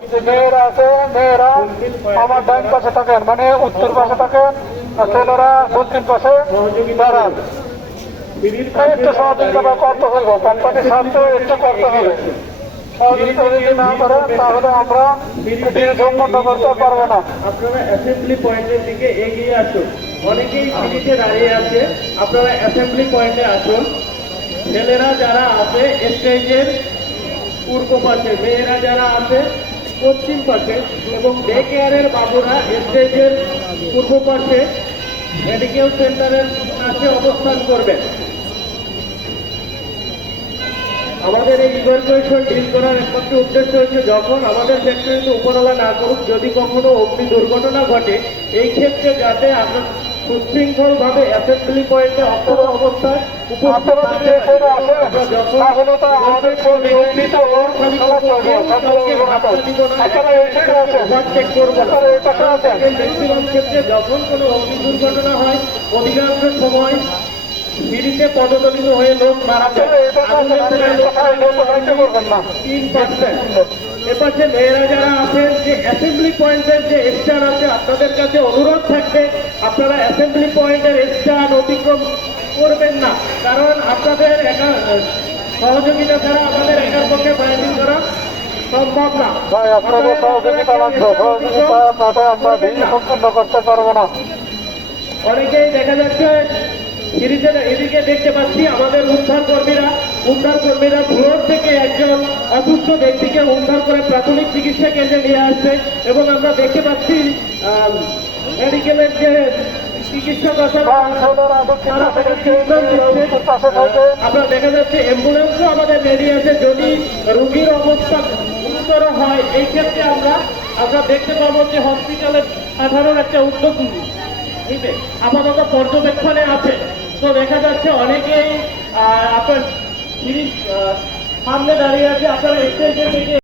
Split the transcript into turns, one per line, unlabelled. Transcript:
মেয়েরা আছে মেয়েরা আমার ডান পাশে থাকেন মানে উত্তর পাশে থাকেন, আর ছেলেরা দক্ষিণ পাশে দাঁড়ান। একটু সহযোগিতা করতে হবে কোম্পানির স্বার্থে একটু করতে হবে। সহযোগিতা যদি না করেন, তাহলে আমরা সম্পন্ন করতে পারব না।
আপনারা অ্যাসেম্বলি পয়েন্টের দিকে এগিয়ে আসুন। অনেকেই সিঁড়িতে দাঁড়িয়ে আছে। আপনারা অ্যাসেম্বলি পয়েন্টে আসুন। ছেলেরা যারা আছে স্টেজের পূর্ব পাশে, মেয়েরা যারা আছে পশ্চিম পাশে এবং ডে কেয়ারের বাবুরা স্টেজের পূর্ব পাশে মেডিকেল সেন্টারের কাছে অবস্থান করবেন। আমাদের এই ইভাকুয়েশন ডিল করার একমাত্র উদ্দেশ্য হচ্ছে যখন আমাদের ফ্যাক্টরিতে উপরওয়ালা না করুক, যদি কখনো অগ্নি দুর্ঘটনা ঘটে, এই ক্ষেত্রে যাতে আমরা সুশৃঙ্খল ভাবে অ্যাসেম্বলি পয়েন্টে অক্ষর অবস্থায় ম্যাক্সিমাম ক্ষেত্রে যখন কোনো অগ্নি দুর্ঘটনা হয় অধিকাংশ সময় সিঁড়িতে পদদলিত হয়ে লোক মারা যায় তিন পার্সেন্ট। এপাশে মেয়েরা যারা আছেন যে অ্যাসেম্বলি পয়েন্টের যে স্টার আছে আপনাদের কাছে অনুরোধ থাকবে আপনারা অ্যাসেম্বলি পয়েন্টের স্টার অতিক্রম করবেন না। কারণ আপনাদের একা সহযোগিতা ছাড়া আমাদের একার পক্ষে ফাইটিং করা সম্ভব না।
ভাই আপনাদের সহযোগিতা লাগবে সহযোগিতা আমরা ভিন্ন সম্পন্ন করতে পারব না।
অনেকেই দেখা যাচ্ছে সিরিজের এদিকে দেখতে পাচ্ছি আমাদের উদ্ধার কর্মীরা উদ্ধার কর্মীরা ফ্লোর থেকে একজন অসুস্থ ব্যক্তিকে উদ্ধার করে প্রাথমিক চিকিৎসা কেন্দ্রে নিয়ে আসছে এবং আমরা দেখতে পাচ্ছি মেডিকেলের যে চিকিৎসক আছেন আপনার দেখা যাচ্ছে অ্যাম্বুলেন্সও আমাদের রেডি আছে। যদি রোগীর অবস্থা গুরুতর হয়, এই ক্ষেত্রে আমরা আমরা দেখতে পাবো যে হসপিটালে পাঠানোর একটা উদ্যোগ নিবে। আপাতত পর্যবেক্ষণে আছে। তো দেখা যাচ্ছে অনেকেই আপনার সামনে দাঁড়িয়ে আছে আপনারা স্টেজের দিকে